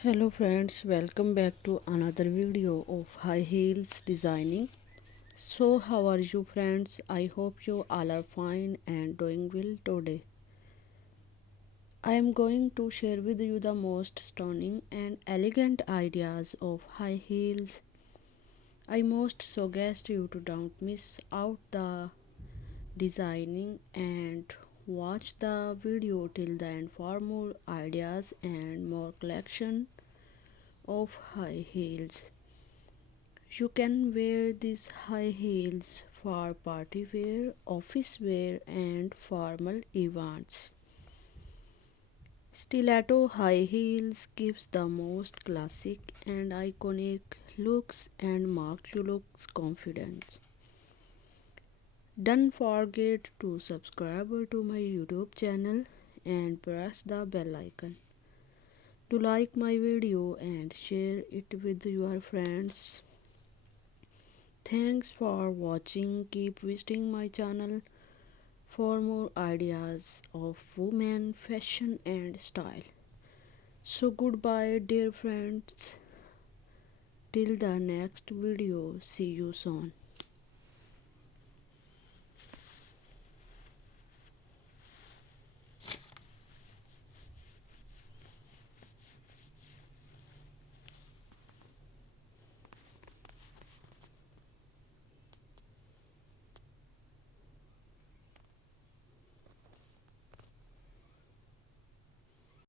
Hello friends, welcome back to another video of high heels designing. So how are you friends? I hope you all are fine and doing well today. I am going to share with you the most stunning and elegant ideas of high heels. I most suggest you to don't miss out the designing and watch the video till the end for more ideas and more collection of high heels. You can wear these high heels for party wear, office wear, and formal events. Stiletto high heels gives the most classic and iconic looks and mark you looks confidence. Don't forget to subscribe to my YouTube channel and press the bell icon to like my video and share it with your friends. Thanks for watching. Keep visiting my channel for more ideas of women, fashion, and style. So, goodbye, dear friends. Till the next video. See you soon.